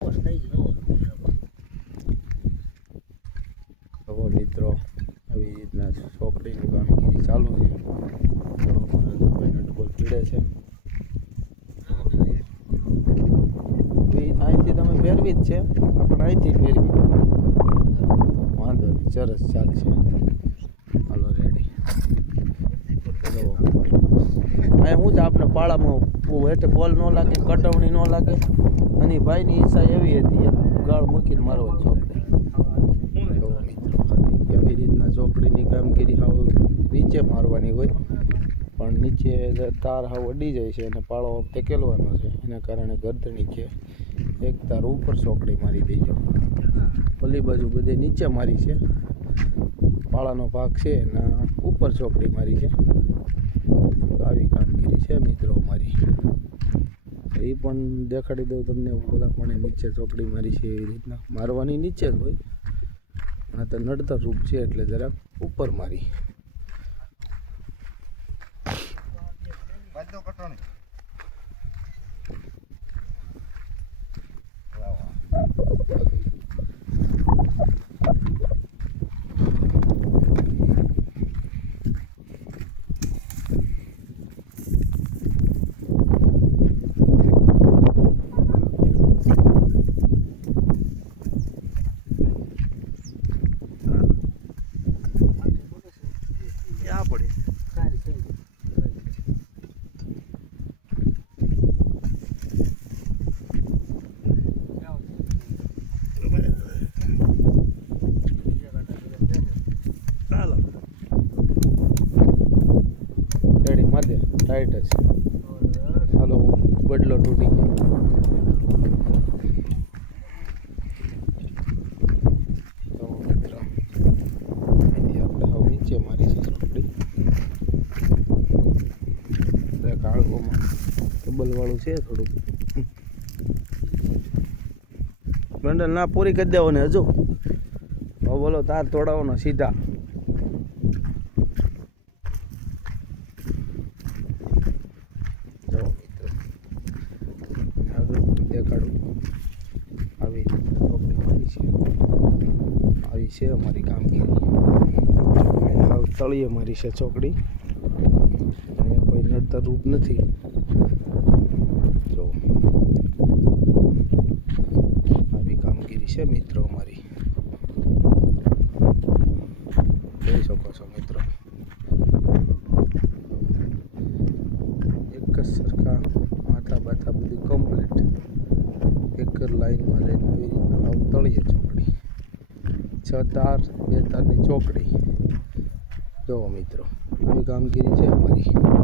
હવે મિત્રો આવી રીતના ચોકડીની કામગીરી ચાલુ છે. નટબોલ પીડે છે. અહીંથી તમે ફેરવી જ છે, આપણે અહીંથી ફેરવી વાંધો નહીં, સરસ ચાલશે. હાલો રેડી. અહીંયા શું છે, આપણે પાળામાં હેઠે પોલ ન લાગે, કટવણી ન લાગે, અને ભાઈની ઈચ્છા એવી હતી ગાળ મૂકીને મારવા ચોકડી. મિત્રો એવી રીતના ચોકડીની કામગીરી હાવ નીચે મારવાની હોય, પણ નીચે તાર હાવ અડી જાય છે અને પાળો ટેકેલવાનો છે, એના કારણે ગરદણી છે. એક તાર ઉપર ચોકડી મારી દેજો, ઓલી બાજુ બધે નીચે મારી છે, પાળાનો ભાગ છે એના ઉપર ચોકડી મારી છે. આવી કામગીરી છે મિત્રો મારી. એ પણ દેખાડી દઉં તમને. ઓલા પણ નીચે ચોકડી મારી છે, એવી રીતના મારવાની નીચે જ હોય, પણ આ તો નડતર રૂપ છે એટલે જરાક ઉપર મારી. ટાઈટ જ છે. હાલો બદલો તૂટી ગયો. મિત્રો અહીંથી આપણે હવે નીચે મારી છે ચોકડી. કાળકોમાં કેબલવાળું છે થોડુંક. બંડલ ના પૂરી કરી દેવાની હજુ. હવે બોલો તાર તોડાવવાનો સીધા. આવી છે અમારી કામગીરી. હાલ તળિયે મારી છે ચોકડી, અહીંયા કોઈ નડતર રૂપ નથી. જો આવી કામગીરી છે મિત્રો અમારી, જોઈ શકો છો મિત્રો. એક જ સરખા માથા બાથા બધી કમ્પ્લીટ એક જ લાઈનમાં લઈને આવી રીતના હાવ તળિયે ચોકડી. 6 તાર 2 તારની ચોકડી. જો મિત્રો આવી કામગીરી છે અમારી.